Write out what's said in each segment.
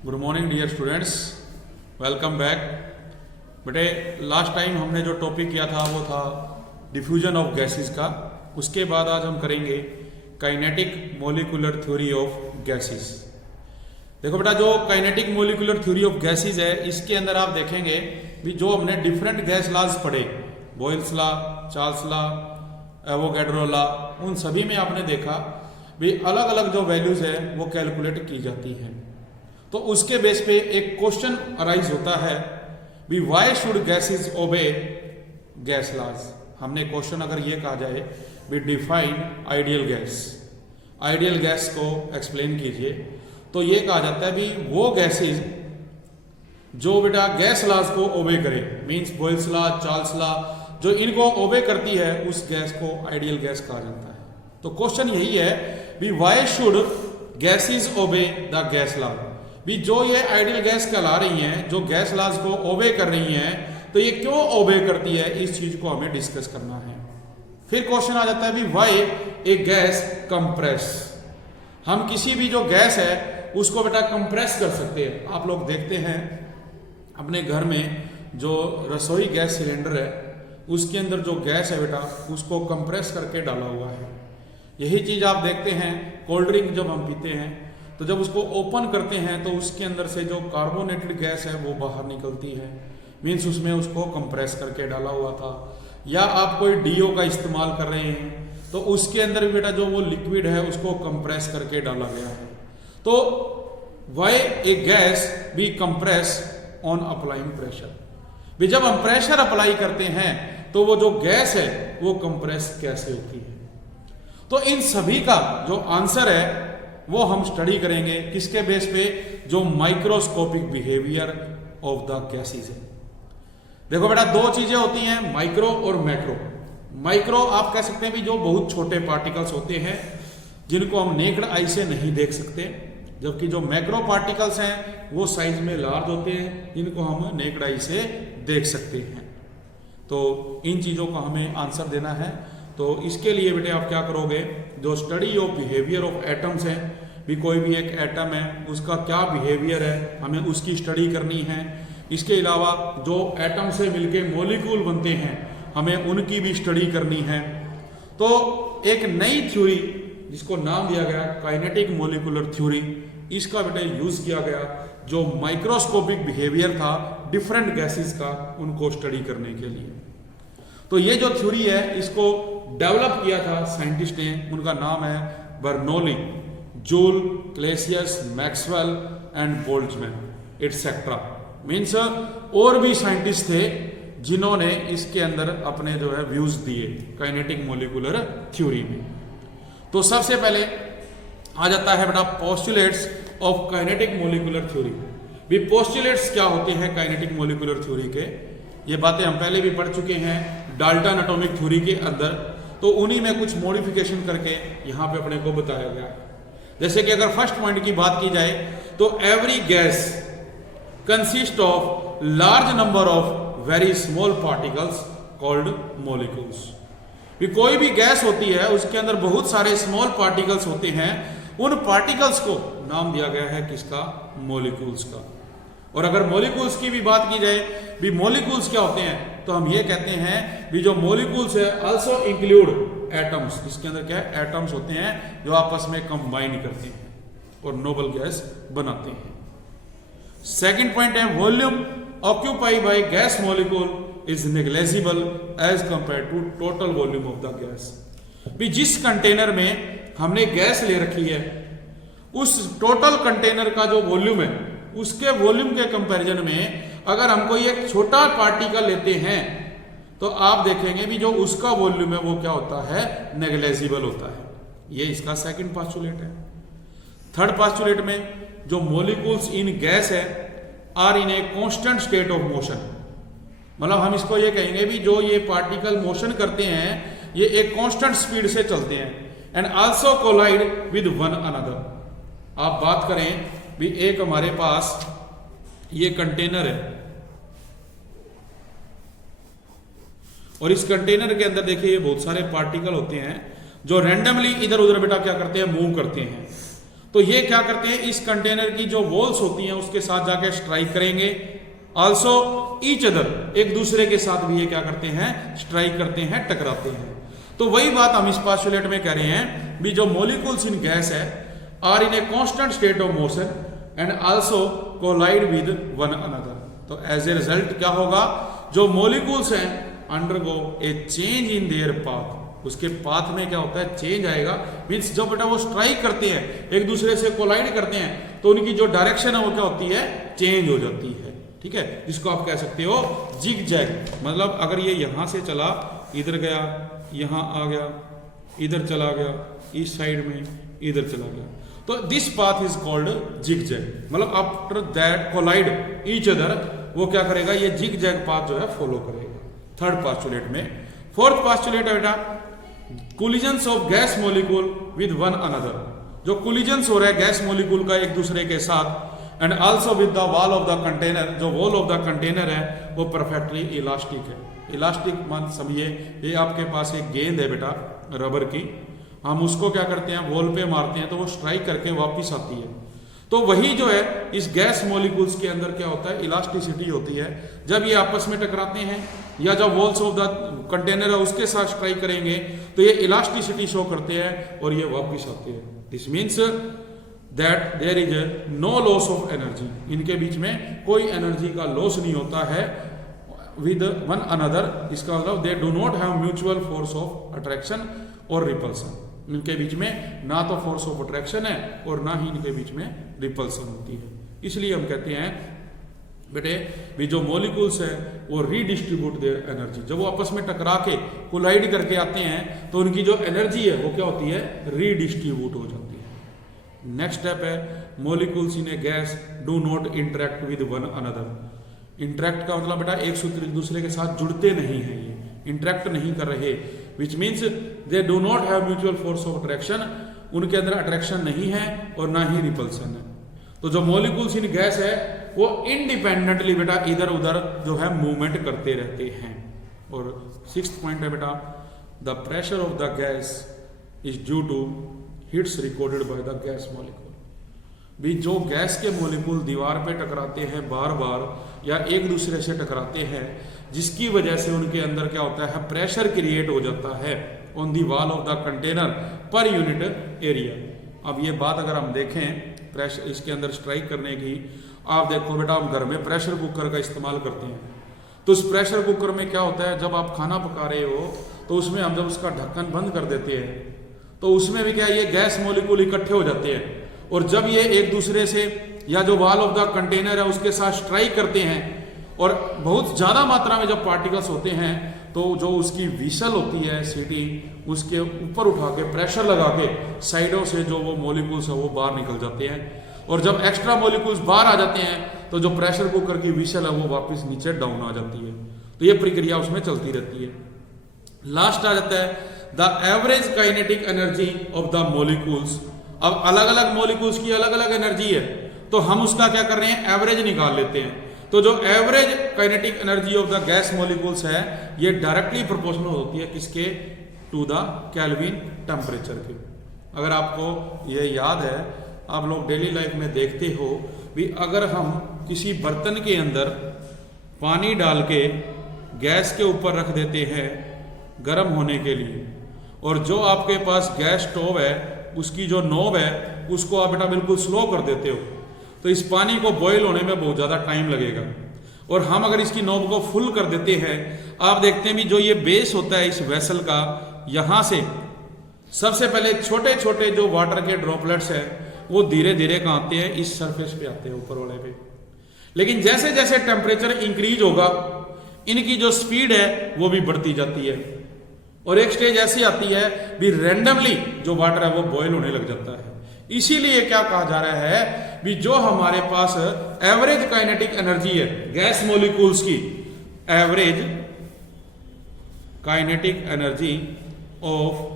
Good morning dear students, welcome back. बेटे last time हमने जो टॉपिक किया था वो था डिफ्यूजन ऑफ गैसेस का। उसके बाद आज हम करेंगे kinetic molecular theory of gases. देखो बेटा, जो kinetic molecular theory of gases है, इसके अंदर आप देखेंगे भी जो हमने डिफरेंट गैस लॉज पढ़े, Boyle's law, Charles law, Avogadro law, उन सभी में आपने देखा भी अलग अलग जो वैल्यूज है वो कैलकुलेट की जाती हैं। तो उसके बेस पे एक क्वेश्चन अराइज होता है भी why should gases obey gas laws. हमने क्वेश्चन अगर ये कहा जाए भी define ideal gas, ideal gas को एक्सप्लेन कीजिए, तो ये कहा जाता है भी वो गैसेस जो बेटा गैस लॉज को ओबे करे, means Boyle's law, Charles law, जो इनको ओबे करती है उस गैस को आइडियल गैस कहा जाता है। तो क्वेश्चन यही है भी why should gases obey the gas law. भी जो ये आइडियल गैस कहला रही हैं, जो गैस लॉज को ओबे कर रही हैं, तो ये क्यों ओबे करती है, इस चीज को हमें डिस्कस करना है। फिर क्वेश्चन आ जाता है भी व्हाई ए गैस कंप्रेस। हम किसी भी जो गैस है उसको बेटा कंप्रेस कर सकते हैं। आप लोग देखते हैं अपने घर में जो रसोई गैस सिलेंडर है उसके अंदर जो गैस है बेटा उसको कंप्रेस करके डाला हुआ है। यही चीज आप देखते हैं कोल्ड ड्रिंक जब हम पीते हैं तो जब उसको ओपन करते हैं तो उसके अंदर से जो कार्बोनेटेड गैस है वो बाहर निकलती है, मीन्स उसमें उसको कंप्रेस करके डाला हुआ था। या आप कोई डीओ का इस्तेमाल कर रहे हैं तो उसके अंदर भी बेटा जो वो लिक्विड है उसको कंप्रेस करके डाला गया है। तो why a gas be compress on applying pressure. भी जब हम प्रेशर अप्लाई करते हैं तो वो जो गैस है वो कंप्रेस कैसे होती है। तो इन सभी का जो आंसर है वो हम स्टडी करेंगे किसके बेस पे, जो microscopic behaviour of the gases है। देखो बेटा, दो चीजें होती हैं, माइक्रो और मैक्रो। माइक्रो आप कह सकते हैं भी जो बहुत छोटे पार्टिकल्स होते हैं जिनको हम नेक्ड आई से नहीं देख सकते, जबकि जो मैक्रो पार्टिकल्स हैं वो साइज में लार्ज होते हैं, जिनको हम नेक्ड आई से देख सकते हैं। तो इन चीजों का हमें आंसर देना है। तो इसके लिए बेटे आप क्या करोगे, जो study of behaviour of atoms है, भी कोई भी एक एटम है उसका क्या बिहेवियर है हमें उसकी स्टडी करनी है। इसके अलावा जो एटम से मिलके मॉलिक्यूल बनते हैं हमें उनकी भी स्टडी करनी है। तो एक नई थ्योरी जिसको नाम दिया गया काइनेटिक मॉलिक्यूलर थ्योरी, इसका बेटे यूज किया गया जो माइक्रोस्कोपिक बिहेवियर था डिफरेंट गैसेस का, उनको स्टडी करने के लिए। तो ये जो थ्योरी है इसको डेवलप किया था साइंटिस्ट ने, उनका नाम है Bernoulli, Joule, Clausius, Maxwell and Boltzmann etcetera. Means और भी साइंटिस्ट थे जिन्होंने इसके अंदर अपने जो है व्यूज दिए काइनेटिक मोलिकुलर थ्योरी में। तो सबसे पहले आ जाता है बेटा postulates of kinetic molecular theory. भी पोस्टुलेट्स क्या होते हैं काइनेटिक मोलिकुलर थ्योरी के, ये बातें हम पहले भी पढ़ चुके हैं डाल्टन एटॉमिक थ्योरी के अंदर। तो उन्हीं में कुछ मॉडिफिकेशन करके यहाँ पे अपने को बताया गया है। जैसे कि अगर फर्स्ट पॉइंट की बात की जाए तो every gas consist of large number of very small particles called molecules. कोई भी गैस होती है उसके अंदर बहुत सारे स्मॉल पार्टिकल्स होते हैं, उन पार्टिकल्स को नाम दिया गया है किसका, मॉलिक्यूल्स का। और अगर मॉलिक्यूल्स की भी बात की जाए भी मॉलिक्यूल्स क्या होते हैं, तो हम ये कहते हैं भी जो मॉलिक्यूल्स है आल्सो इंक्लूड एटम्स। इसके अंदर क्या है, एटम्स होते हैं जो आपस में कंबाइन करते हैं और नोबल गैस बनाते हैं। सेकंड पॉइंट है volume occupy by gas molecule is negligible as compare to total volume of the gas. भी जिस कंटेनर में हमने गैस ले रखी है उस टोटल कंटेनर का जो वॉल्यूम है उसके वॉल्यूम के कंपैरिजन में अगर हम कोई एक छोटा पार्टिकल लेते हैं तो आप देखेंगे भी जो उसका वॉल्यूम है वो क्या होता है, नेग्लिजिबल होता है। ये इसका सेकंड पोस्टुलेट है। थर्ड पोस्टुलेट में जो मॉलिक्यूल्स इन गैस है are in a constant state of motion. मतलब हम इसको ये कहेंगे भी जो ये पार्टिकल मोशन करते हैं ये एक कांस्टेंट स्पीड से चलते हैं and also collide with one another. आप बात करें भी एक हमारे पास ये कंटेनर है और इस कंटेनर के अंदर देखिए ये बहुत सारे पार्टिकल होते हैं जो रैंडमली इधर उधर बेटा क्या करते हैं, मूव करते हैं। तो ये क्या करते हैं, इस कंटेनर की जो वॉल्स होती हैं उसके साथ जाके स्ट्राइक करेंगे। ऑल्सो ईच अदर, एक दूसरे के साथ भी ये क्या करते हैं, स्ट्राइक करते हैं, टकराते हैं। तो वही बात हम इस पोस्टुलेट में कह रहे हैं भी जो मॉलिक्यूल्स इन गैस है are in a constant state of motion and also collide with one another. तो एज ए रिजल्ट क्या होगा, जो मॉलिक्यूल्स हैं undergo a change in their path, उसके पाथ में क्या होता है, चेंज आएगा। मीन्स जब बेटा वो स्ट्राइक करते हैं, एक दूसरे से कोलाइड करते हैं, तो उनकी जो डायरेक्शन है वो क्या होती है, चेंज हो जाती है। ठीक है, जिसको आप कह सकते हो जिग जैग। मतलब अगर ये यहां से चला, इधर गया, यहां आ गया, इधर चला गया, इस साइड में इधर चला गया, तो this path is called zig zag. मतलब after that collide each other, वो क्या करेगा, ये जिग जैग पाथ जो है फॉलो करेगा। थर्ड पोस्टुलेट में। फोर्थ पोस्टुलेट है बेटा collisions of gas molecule with one another. जो कोलिजन्स हो रहा है गैस मॉलिक्यूल का एक दूसरे के साथ, and also with the wall of the container, जो वॉल ऑफ द कंटेनर है वो परफेक्टली इलास्टिक है। इलास्टिक मान समझिए, ये आपके पास एक गेंद है बेटा रबर की, हम उसको क्या करते हैं, वॉल पे मारते हैं तो वो स्ट्राइक करके वापस आती है। तो वही जो है इस गैस मॉलिक्यूल्स के अंदर क्या होता है, इलास्टिसिटी होती है। जब ये आपस में टकराते हैं या जब वॉल्स ऑफ द कंटेनर है उसके साथ स्ट्राइक करेंगे तो ये इलास्टिसिटी शो करते हैं और ये वापस आते हैं। This means that there is no loss of energy, इनके बीच में कोई एनर्जी का लॉस नहीं होता है विद वन अनदर। इसका मतलब they do not have mutual force of attraction और रिपल्सन। इनके बीच में ना तो फोर्स ऑफ अट्रैक्शन है और ना ही इनके बीच में रिपल्सन होती है। इसलिए हम कहते हैं बेटे भी जो मॉलिक्यूल्स है वो रीडिस्ट्रीब्यूट देयर एनर्जी। जब वो आपस में टकरा के कोलाइड करके आते हैं तो उनकी जो एनर्जी है वो क्या होती है, रीडिस्ट्रीब्यूट हो जाती है। नेक्स्ट स्टेप है molecules in A gas do not interact with one another. Interact का मतलब बेटा एक सूत्र एक दूसरे के साथ जुड़ते नहीं है, ये इंटरेक्ट नहीं कर रहे, which means they do not have mutual force of attraction. उनके अंदर अट्रैक्शन नहीं है और ना ही रिपल्सन है। तो जो मॉलिक्यूल्स इन गैस है वो इंडिपेंडेंटली बेटा इधर उधर जो है मूवमेंट करते रहते हैं। और सिक्स्थ पॉइंट है बेटा the pressure of the gas is due to hits recorded by the gas molecule. भी जो गैस के मॉलिक्यूल दीवार पे टकराते हैं बार बार या एक दूसरे से टकराते हैं, जिसकी वजह से उनके अंदर क्या होता है, प्रेशर क्रिएट हो जाता है on the wall of the container per unit area. अब ये बात अगर हम देखें प्रेशर इसके अंदर स्ट्राइक करने की, आप देखो बेटा हम घर में प्रेशर कुकर का इस्तेमाल करते हैं, तो उस प्रेशर कुकर में क्या होता है, जब आप खाना पका रहे हो तो उसमें हम जब उसका ढक्कन बंद कर देते हैं तो उसमें भी क्या ये गैस मॉलिक्यूल इकट्ठे हो जाते हैं, और जब ये एक दूसरे से या जो वॉल ऑफ द कंटेनर है उसके साथ स्ट्राइक करते हैं और बहुत ज़्यादा मात्रा में जब पार्टिकल्स होते हैं तो जो उसकी विसल होती है सीटी, उसके ऊपर उठा के प्रेशर लगा के साइडों से जो वो मॉलिक्यूल्स है वो बाहर निकल जाते हैं, और जब एक्स्ट्रा मॉलिक्यूल्स बाहर आ जाते हैं तो जो प्रेशर कुकर की विसल है वो वापस नीचे डाउन आ जाती है। तो ये प्रक्रिया उसमें चलती रहती है। लास्ट आ जाता है the average kinetic energy of the molecules. अब अलग अलग मॉलिक्यूल्स की अलग अलग एनर्जी है, तो हम उसका क्या कर रहे हैं, एवरेज निकाल लेते हैं। तो जो average kinetic energy of the gas molecules है ये डायरेक्टली प्रोपोर्शनल होती है किसके, टू द केल्विन टेम्परेचर के। अगर आपको ये याद है, आप लोग डेली लाइफ में देखते हो भी अगर हम किसी बर्तन के अंदर पानी डाल के गैस के ऊपर रख देते हैं गर्म होने के लिए, और जो आपके पास गैस स्टोव है उसकी जो नॉब है उसको आप बेटा बिल्कुल स्लो कर देते हो, तो इस पानी को बॉईल होने में बहुत ज़्यादा टाइम लगेगा। और हम अगर इसकी नॉब को फुल कर देते हैं, आप देखते हैं भी जो ये बेस होता है इस वेसल का, यहाँ से सबसे पहले छोटे छोटे जो वाटर के ड्रॉपलेट्स हैं वो धीरे धीरे कहाँ आते हैं, इस सरफेस पे आते हैं ऊपर वाले पे। लेकिन जैसे जैसे टेम्परेचर इंक्रीज होगा इनकी जो स्पीड है वो भी बढ़ती जाती है, और एक स्टेज ऐसी आती है भी रैंडमली जो वाटर है वो बॉयल होने लग जाता है। इसीलिए क्या कहा जा रहा है भी जो हमारे पास एवरेज काइनेटिक एनर्जी है गैस मॉलिक्यूल्स की, average kinetic energy of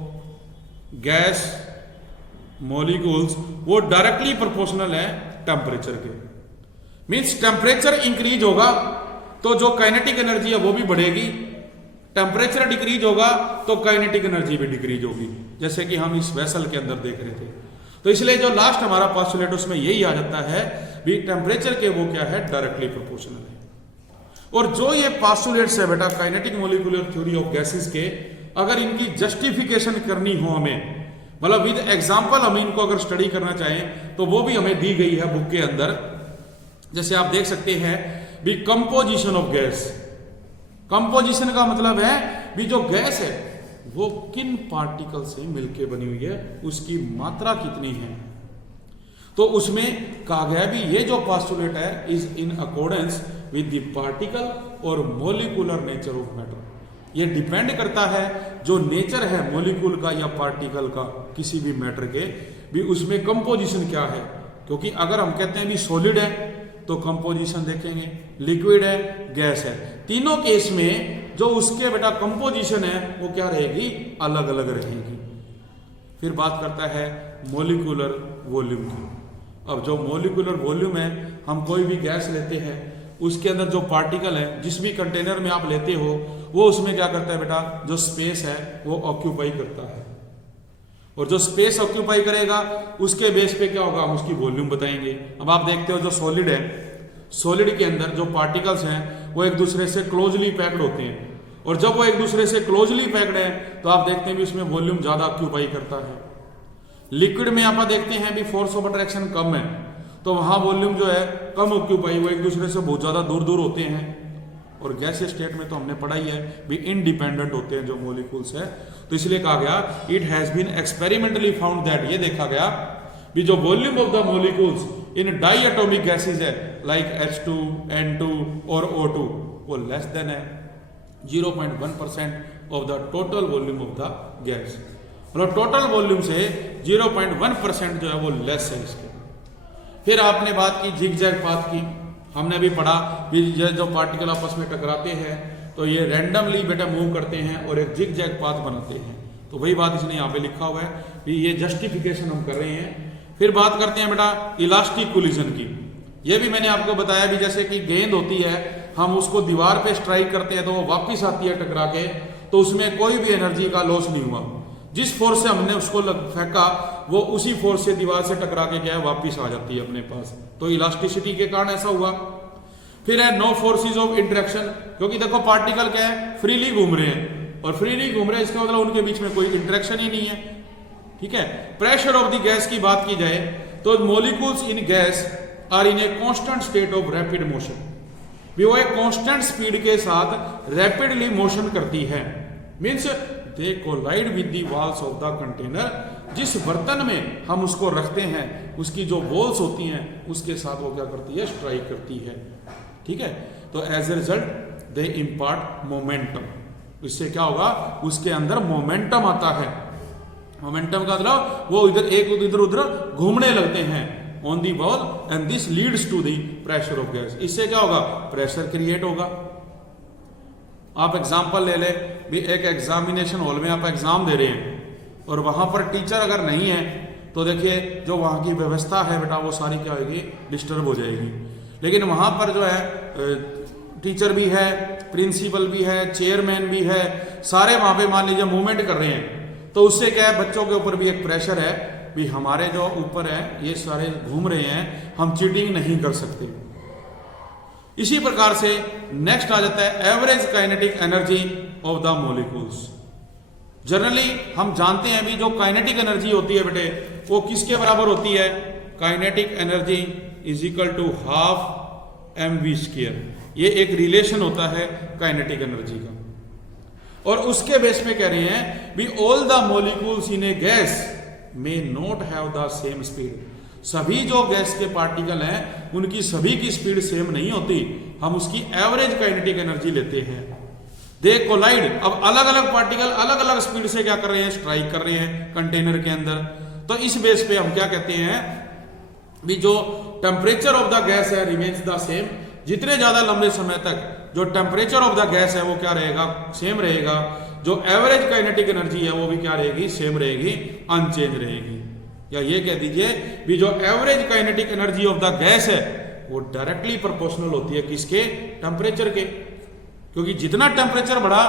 gas molecules वो डायरेक्टली प्रोपोर्शनल है टेम्परेचर के। मींस टेम्परेचर इंक्रीज होगा तो जो काइनेटिक एनर्जी है वो भी बढ़ेगी, टेम्परेचर डिक्रीज होगा तो काइनेटिक एनर्जी भी डिक्रीज होगी, जैसे कि हम इस वेसल के अंदर देख रहे थे। तो इसलिए जो लास्ट हमारा पोस्टुलेट उसमें यही आ जाता है भी टेम्परेचर के वो क्या है, डायरेक्टली प्रोपोर्शनल है। और जो ये पोस्टुलेट्स है बेटा kinetic molecular theory of gases के, अगर इनकी जस्टिफिकेशन करनी हो हमें, मतलब विद एग्जांपल हम इनको अगर स्टडी करना चाहें तो वो भी हमें दी गई है बुक के अंदर। जैसे आप देख सकते हैं भी कंपोजिशन ऑफ गैस। कंपोजिशन का मतलब है भी जो गैस है वो किन पार्टिकल से मिलके बनी हुई है, उसकी मात्रा कितनी है। तो उसमें कहा गया भी ये जो पोस्टुलेट है is in accordance with the particle और मॉलिक्यूलर नेचर ऑफ मैटर। ये डिपेंड करता है जो नेचर है मॉलिक्यूल का या पार्टिकल का किसी भी मैटर के, भी उसमें कंपोजिशन क्या है। क्योंकि अगर हम कहते हैं भी सॉलिड है तो कंपोजिशन देखेंगे, लिक्विड है, गैस है, तीनों केस में जो उसके बेटा कंपोजिशन है वो क्या रहेगी, अलग अलग रहेगी। फिर बात करता है मॉलिक्यूलर वॉल्यूम की। अब जो मॉलिक्यूलर वॉल्यूम है, हम कोई भी गैस लेते हैं उसके अंदर जो पार्टिकल है जिस भी कंटेनर में आप लेते हो वो उसमें क्या करता है बेटा, जो स्पेस है वो ऑक्यूपाई करता है। और जो स्पेस ऑक्यूपाई करेगा उसके बेस पे क्या होगा, हम उसकी वॉल्यूम बताएंगे। अब आप देखते हो जो सॉलिड है, सॉलिड के अंदर जो पार्टिकल्स हैं वो एक दूसरे से क्लोजली पैक्ड होते हैं, और जब वो एक दूसरे से क्लोजली पैक्ड है तो आप देखते हैं भी उसमें वॉल्यूम ज्यादा ऑक्यूपाई करता है। लिक्विड में आप देखते हैं भी फोर्स ऑफ अट्रैक्शन कम है तो वहां वॉल्यूम जो है कम ऑक्यूपाई, वो एक दूसरे से बहुत ज्यादा दूर दूर होते हैं। और गैस स्टेट में तो हमने पढ़ा ही है भी इंडिपेंडेंट होते हैं जो मॉलिक्यूल्स है। तो इसलिए कहा गया it has been experimentally found that, ये देखा गया भी जो volume of the molecules in diatomic gases है लाइक H2, N2 और O2 वो लेस देन है 0.1% of the total volume of the gas. मतलब टोटल वॉल्यूम से 0.1% जो है वो लेस है इसके। फिर आपने बात की जिग-जैग पाथ की, हमने भी पढ़ा भी ये जो पार्टिकल आपस में टकराते हैं तो ये रैंडमली बेटा मूव करते हैं और एक जिग-जैग पाथ बनाते हैं। तो वही बात इसने यहाँ पे लिखा हुआ है कि ये जस्टिफिकेशन हम कर रहे हैं। फिर बात करते हैं बेटा इलास्टिक कोलिजन की। ये भी मैंने आपको बताया भी जैसे कि गेंद होती है, हम उसको दीवार पे स्ट्राइक करते हैं तो वो वापिस आती है टकरा के, तो उसमें कोई भी एनर्जी का लॉस नहीं हुआ। जिस फोर्स से हमने उसको फेंका वो उसी फोर्स से दीवार से टकरा के क्या है वापिस आ जाती है अपने पास। तो इलास्टिसिटी के कारण ऐसा हुआ। फिर है नो फोर्सेस ऑफ इंटरेक्शन, क्योंकि देखो पार्टिकल क्या है फ्रीली घूम रहे हैं, और फ्रीली घूम रहे हैं इसका मतलब उनके बीच में कोई इंटरेक्शन ही नहीं है। ठीक है। प्रेशर ऑफ द गैस की बात की जाए तो molecules in gas are in a constant state of rapid motion, भी वो एक कांस्टेंट स्पीड के साथ रैपिडली मोशन करती है। Means they collide with the walls of the container, जिस बर्तन में हम उसको रखते हैं उसकी जो वॉल्स होती हैं उसके साथ वो क्या करती है, स्ट्राइक करती है। ठीक है। तो as a result they impart momentum, इससे क्या होगा, उसके अंदर मोमेंटम आता है। मोमेंटम का मतलब वो इधर एक इधर उधर घूमने लगते हैं on the ball and this leads to the pressure of gas. इससे क्या होगा, प्रेशर क्रिएट होगा। आप एग्जांपल ले ले भी, एक एग्जामिनेशन हॉल में आप एग्जाम दे रहे हैं और वहां पर टीचर अगर नहीं है तो देखिए जो वहां की व्यवस्था है बेटा वो सारी क्या होगी, डिस्टर्ब हो जाएगी। लेकिन वहां पर जो है टीचर भी है, प्रिंसिपल भी है, चेयरमैन भी है, सारे वहां पे मान लीजिए मूवमेंट कर रहे हैं, तो उससे क्या है बच्चों के ऊपर भी एक प्रेशर है भी हमारे जो ऊपर है ये सारे घूम रहे हैं, हम चीटिंग नहीं कर सकते। इसी प्रकार से नेक्स्ट आ जाता है average kinetic energy of the molecules. Generally हम जानते हैं भी जो काइनेटिक एनर्जी होती है बेटे वो किसके बराबर होती है, kinetic energy is equal to half mv²। ये एक रिलेशन होता है काइनेटिक एनर्जी का, और उसके बेस पे कह रहे हैं भी all the molecules in A gas may not have the same speed. सभी जो गैस के पार्टिकल हैं उनकी सभी की स्पीड सेम नहीं होती, हम उसकी एवरेज काइनेटिक एनर्जी लेते हैं। दे कोलाइड, अब अलग अलग पार्टिकल अलग अलग स्पीड से क्या कर रहे हैं, स्ट्राइक कर रहे हैं कंटेनर के अंदर। तो इस बेस पे हम क्या कहते हैं भी जो टेम्परेचर ऑफ द गैस है रिमेन्स द सेम। जितने ज्यादा लंबे समय तक जो टेम्परेचर ऑफ द गैस है वो क्या रहेगा, सेम रहेगा। जो एवरेज काइनेटिक एनर्जी है वो भी क्या रहेगी, सेम रहेगी, अनचेंज रहेगी। या ये कह दीजिए भी जो average kinetic energy of the gas है वो डायरेक्टली प्रोपोर्शनल होती है किसके, टेम्परेचर के। क्योंकि जितना टेम्परेचर बढ़ा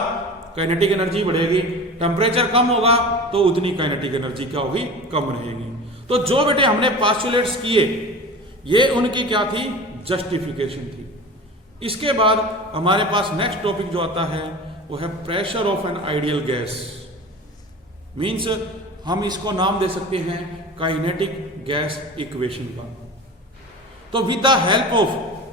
काइनेटिक एनर्जी बढ़ेगी, टेम्परेचर कम होगा तो उतनी काइनेटिक एनर्जी क्या होगी, कम रहेगी। तो जो बेटे हमने पास्टुलेट्स किए ये उनकी क्या थी, जस्टिफिकेशन थी। इसके बाद हमारे पास नेक्स्ट टॉपिक जो आता है वो है pressure of an ideal gas. Means हम इसको नाम दे सकते हैं काइनेटिक गैस इक्वेशन का। तो with the help of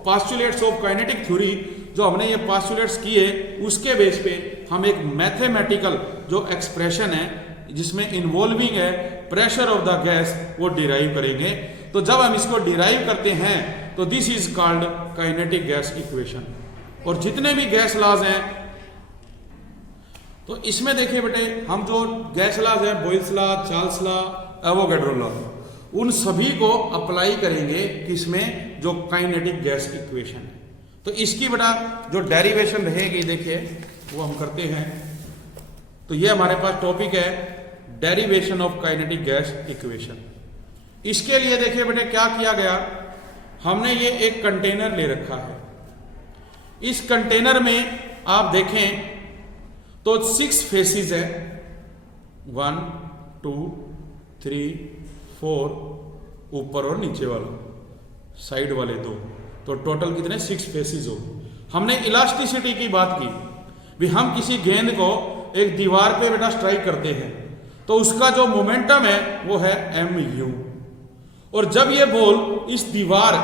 postulates of kinetic theory, जो हमने ये पास्टुलेट्स किए उसके बेस पे हम एक मैथमेटिकल जो एक्सप्रेशन है जिसमें इन्वॉल्विंग है प्रेशर ऑफ द गैस वो डिराइव करेंगे। तो जब हम इसको डिराइव करते हैं तो this is called kinetic gas equation. और जितने भी गैस लॉज हैं तो इसमें देखिए बेटे हम जो गैस लॉज हैं, Boyle's law, Charles law, Avogadro law, उन सभी को अप्लाई करेंगे किसमें, जो काइनेटिक गैस इक्वेशन है। तो इसकी बेटा जो डेरिवेशन रहेगी देखिए वो हम करते हैं। तो ये हमारे पास टॉपिक है derivation of kinetic gas equation. इसके लिए देखिए बेटे क्या किया गया, हमने ये एक कंटेनर ले रखा है। इस कंटेनर में आप देखें तो 6 फेसेस है, 1 2 3 4, ऊपर और नीचे वाला, साइड वाले 2, तो टोटल कितने 6 फेसेस हो। हमने इलास्टिसिटी की बात की भी हम किसी गेंद को एक दीवार पे बेटा स्ट्राइक करते हैं तो उसका जो मोमेंटम है वो है mu। और जब ये बॉल इस दीवार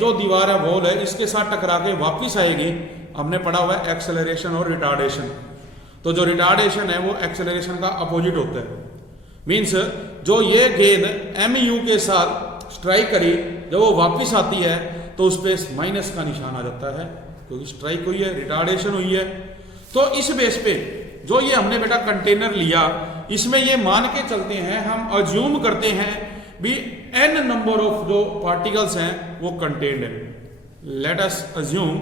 जो दीवार है बॉल है इसके साथ टकरा के वापिस आएगी, हमने पढ़ा हुआ है एक्सेलरेशन और रिटार्डेशन। तो जो रिटार्डेशन है वो एक्सेलरेशन का अपोजिट होता है। मीन्स जो ये गेंद mu के साथ स्ट्राइक करी, जब वो वापिस आती है तो उस पर माइनस का निशान आ जाता है क्योंकि स्ट्राइक हुई है, रिटार्डेशन हुई है। तो इस बेस पे जो ये हमने बेटा कंटेनर लिया, इसमें ये मान के चलते हैं, हम अज्यूम करते हैं भी n नंबर ऑफ जो पार्टिकल्स हैं वो कंटेन्ड है। Let us assume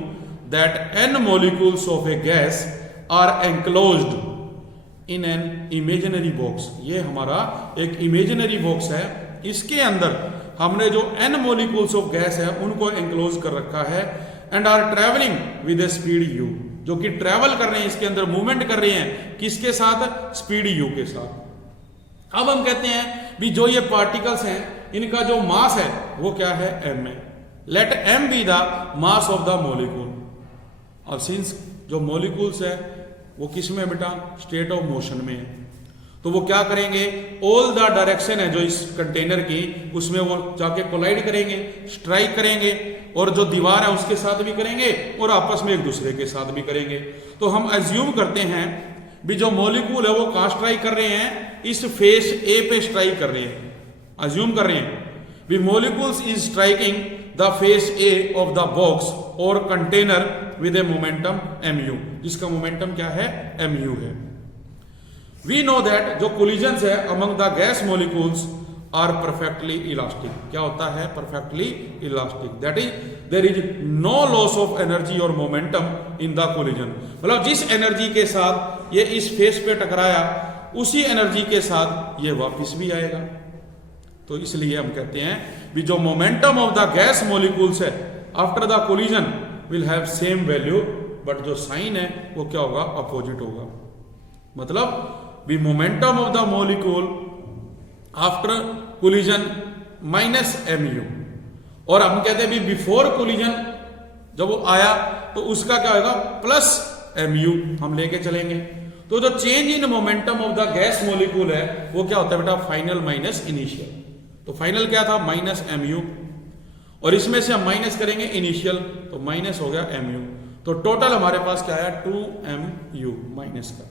that n molecules of a gas are enclosed in an imaginary box. ये हमारा एक इमेजिनरी बॉक्स है, इसके अंदर हमने जो n मॉलिक्यूल्स ऑफ गैस है उनको एनक्लोज कर रखा है and are travelling with a speed u, जो कि ट्रेवल कर रहे हैं, इसके अंदर मूवमेंट कर रहे हैं, किसके साथ, स्पीड u के साथ। अब हम कहते हैं भी जो ये पार्टिकल्स हैं इनका जो मास है वो क्या है, m है। Let m be the mass of the molecule. और सिंस जो मॉलिक्यूल्स है वो किस में बेटा, स्टेट ऑफ मोशन में है, तो वो क्या करेंगे, ऑल द डायरेक्शन है जो इस कंटेनर की उसमें वो जाके कोलाइड करेंगे, स्ट्राइक करेंगे, और जो दीवार है उसके साथ भी करेंगे और आपस में एक दूसरे के साथ भी करेंगे। तो हम एज्यूम करते हैं भी जो मॉलिक्यूल है वो कहाँ स्ट्राइक कर रहे हैं, इस फेस ए पे स्ट्राइक कर रहे हैं। अज्यूम कर रहे हैं भी molecules is striking the face A of the box और container with a momentum mu, जिसका मोमेंटम क्या है, mu है। वी नो दैट जो कोलिजन्स है among the gas molecules are perfectly elastic. क्या होता है, perfectly elastic, that is there is no loss of energy और मोमेंटम इन द कोलिजन। मतलब जिस एनर्जी के साथ ये इस फेस पे टकराया उसी एनर्जी के साथ ये वापस भी आएगा। तो इसलिए हम कहते हैं भी जो momentum of the gas molecules है after the collision will have same value, but जो साइन है वो क्या होगा, अपोजिट होगा। मतलब भी momentum of the molecule after collision minus mu, और हम कहते हैं भी बिफोर कोलिजन जब वो आया तो उसका क्या होगा, प्लस mu हम लेके चलेंगे। तो जो change in momentum of the gas molecule है वो क्या होता है बेटा, फाइनल माइनस इनिशियल। तो फाइनल क्या था, माइनस mu, और इसमें से हम माइनस करेंगे इनिशियल तो माइनस हो गया mu। तो टोटल हमारे पास क्या है, 2mu माइनस का।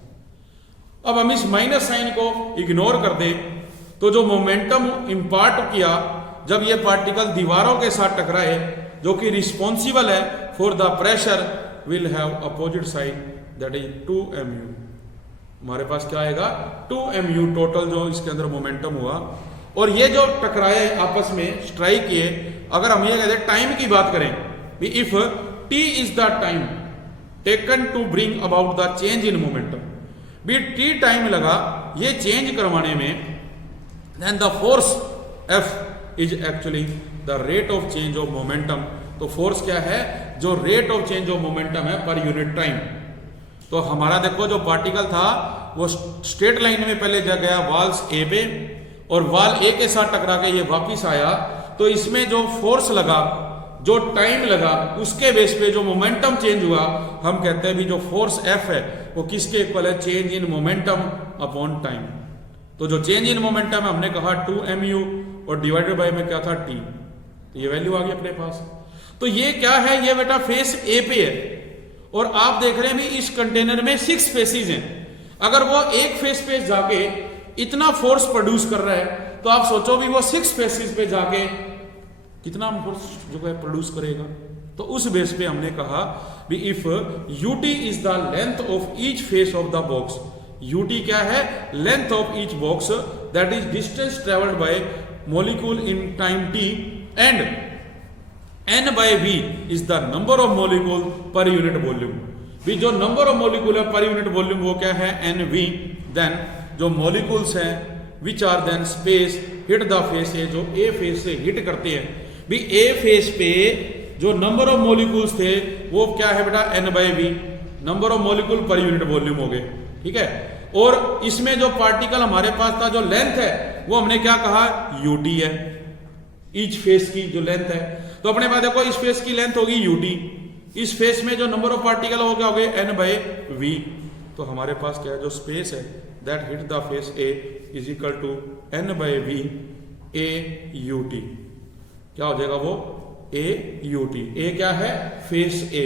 अब हम इस माइनस साइन को इग्नोर कर दें तो जो मोमेंटम इम्पार्ट किया जब ये पार्टिकल दीवारों के साथ टकराए, जो कि रिस्पॉन्सिबल है for the pressure, will have opposite sign, that is 2mu। हमारे पास क्या आएगा, 2mu टोटल जो इसके अंदर मोमेंटम हुआ। और ये जो टकराए आपस में स्ट्राइक किए, अगर हम ये कहते टाइम की बात करें भी if t is the time taken to bring about the change in momentum, भी t टाइम लगा ये चेंज करवाने में, then the force F is actually the rate of change of momentum. तो फोर्स क्या है, जो rate of change of momentum है पर यूनिट टाइम। तो हमारा देखो जो पार्टिकल था वो स्ट्रेट लाइन में पहले जा गया वाल्स ए पे, और वाल ए के साथ टकरा के ये वापिस आया, तो इसमें जो फोर्स लगा, जो टाइम लगा, उसके बेस पे जो मोमेंटम चेंज हुआ, हम कहते हैं भी जो फोर्स एफ है वो किसके इक्वल है, change in momentum upon time. तो जो चेंज इन मोमेंटम है हमने कहा 2mu और डिवाइडेड बाय में क्या था t, तो ये वैल्यू आ गई अपने पास। तो ये क्या है, ये बेटा फेस ए पे है और आप देख रहे हैं भी इस कंटेनर में 6 फेसेस हैं। अगर वो एक फेस पे जाके इतना फोर्स प्रोड्यूस कर रहा है तो आप सोचो भी वो 6 फेसेस पे जाके कितना फोर्स जो है प्रोड्यूस करेगा। तो उस बेस पे हमने कहा भी if ut is the length of each face of the box, ut क्या है, length of each box, that is distance travelled by molecule in time t, and n by v is the number of molecule per unit volume. भी जो number of molecule है per unit volume वो क्या है, nv। Then जो molecules हैं which are then space hit the face, ये जो ए फेस से हिट करते हैं, भी ए फेस पे जो नंबर ऑफ मॉलिक्यूल्स थे वो क्या है बेटा, n by v, number of molecule per unit volume हो गए, ठीक है। और इसमें जो पार्टिकल हमारे पास था, जो लेंथ है वो हमने क्या कहा, ut है, ईच फेस की जो लेंथ है। तो अपने पास देखो इस फेस की लेंथ होगी ut, इस फेस में जो नंबर ऑफ पार्टिकल हो गया होगे n by v। तो हमारे पास क्या है, जो स्पेस है that hit the face a is equal to n by v a ut। क्या हो जाएगा वो, a ut। a क्या है, फेस a,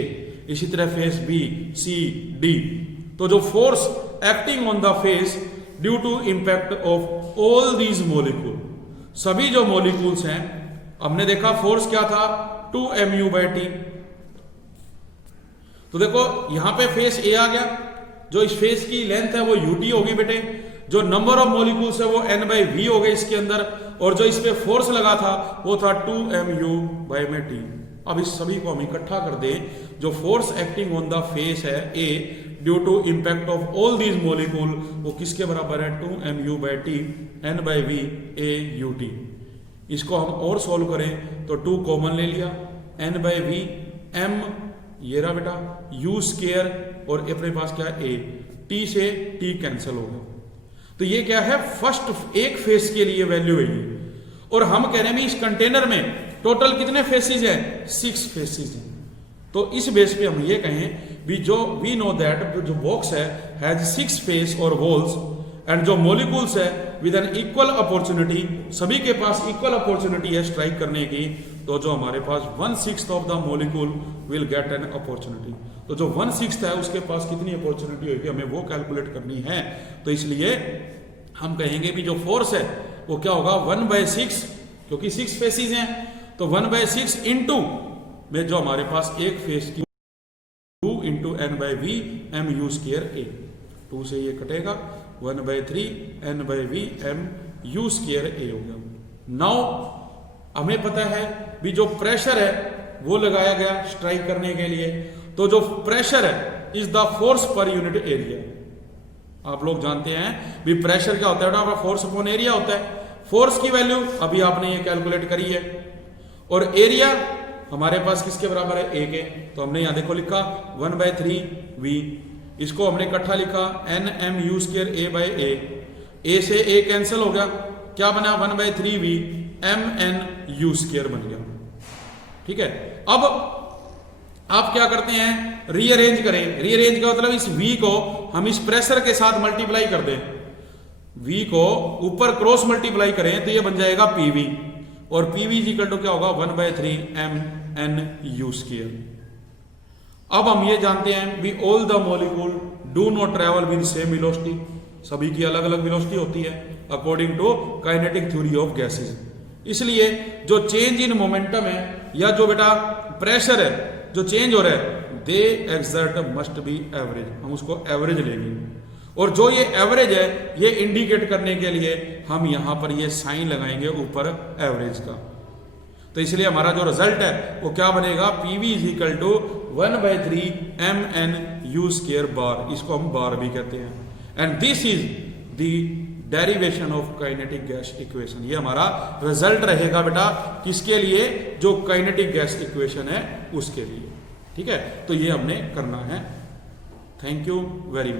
इसी तरह फेस b c d। तो जो force acting on the face due to impact of all these molecule, सभी जो मॉलिक्यूल्स हैं, हमने देखा फोर्स क्या था 2mu by t। तो देखो यहां पे फेस a आ गया, जो इस फेस की लेंथ है वो ut होगी बेटे, जो नंबर ऑफ मॉलिक्यूल्स है वो n by v हो गए इसके अंदर, और जो इस पे फोर्स लगा था वो था 2mu by में t। अब इस सभी को हम इकट्ठा कर दें, जो force acting on the face है a due to impact of all these molecule, वो किसके बराबर है, 2mu by t n by v a ut। इसको हम और सॉल्व करें तो 2 कॉमन ले लिया, n by v m ये रहा बेटा, u स्क्वायर और अपने पास क्या है a, t से t कैंसिल हो गया। तो ये क्या है, फर्स्ट एक फेस के लिए वैल्यू है ये। और हम कह रहे हैं इस कंटेनर में टोटल कितने फेसेस हैं, 6 फेसेस हैं। तो इस बेस पे हम ये कहें भी जो वी नो दैट जो बॉक्स है हैज 6 फेस और वॉल्स, एंड जो मॉलिक्यूल्स है विद एन इक्वल अपॉर्चुनिटी, सभी के पास इक्वल अपॉर्चुनिटी है स्ट्राइक करने की। तो जो हमारे पास 1/6 of the molecule will get an opportunity. तो जो 1/6 है उसके पास कितनी अपॉर्चुनिटी होगी, हमें वो कैलकुलेट करनी है। तो इसलिए हम कहेंगे भी जो फोर्स है वो क्या होगा, 1/6, क्योंकि 6 फेसेस हैं, तो 1/6 इंटू में जो हमारे पास एक फेस की 2 into n by v m u square a, 2 से ये कटेगा, 1/3 n by v m u square a हो गया। नाउ हमें पता है भी जो प्रेशर है वो लगाया गया स्ट्राइक करने के लिए। तो जो प्रेशर है is the force per unit area. आप लोग जानते हैं भी प्रेशर क्या होता है बेटा, फोर्स अपॉन एरिया होता है। फोर्स की वैल्यू अभी आपने ये कैलकुलेट करी है, और एरिया हमारे पास किसके बराबर है, a के। तो हमने यहां देखो लिखा 1/3 v, इसको हमने इकट्ठा लिखा n m u square a by a से a कैंसिल हो गया, क्या बना 1/3 v m n u square बन गया, ठीक है। अब आप क्या करते हैं, रीअरेंज करें। रीअरेंज का मतलब इस v को हम इस प्रेशर के साथ मल्टीप्लाई कर दें, v को ऊपर क्रॉस मल्टीप्लाई करें तो ये बन जाएगा pv, और pv इक्वल टू क्या होगा 1/3 m n u स्क्वायर। अब हम ये जानते हैं भी all the molecule do not travel with same velocity, सभी की अलग अलग वेलोसिटी होती है according to kinetic theory of gases. इसलिए जो चेंज इन मोमेंटम है या जो बेटा प्रेशर है जो चेंज हो रहा है, दे एक्सर्ट मस्ट बी एवरेज, हम उसको एवरेज लेंगे। और जो ये एवरेज है ये इंडिकेट करने के लिए हम यहां पर ये साइन लगाएंगे ऊपर एवरेज का। तो इसलिए हमारा जो रिजल्ट है वो क्या बनेगा, PV is equal to 1/3 m n u square bar, इसको हम बार भी कहते हैं। And this is the derivation of kinetic gas equation. ये हमारा रिजल्ट रहेगा बेटा किसके लिए, जो काइनेटिक गैस इक्वेशन है उसके लिए, ठीक है। तो ये हमने करना है। Thank you very much.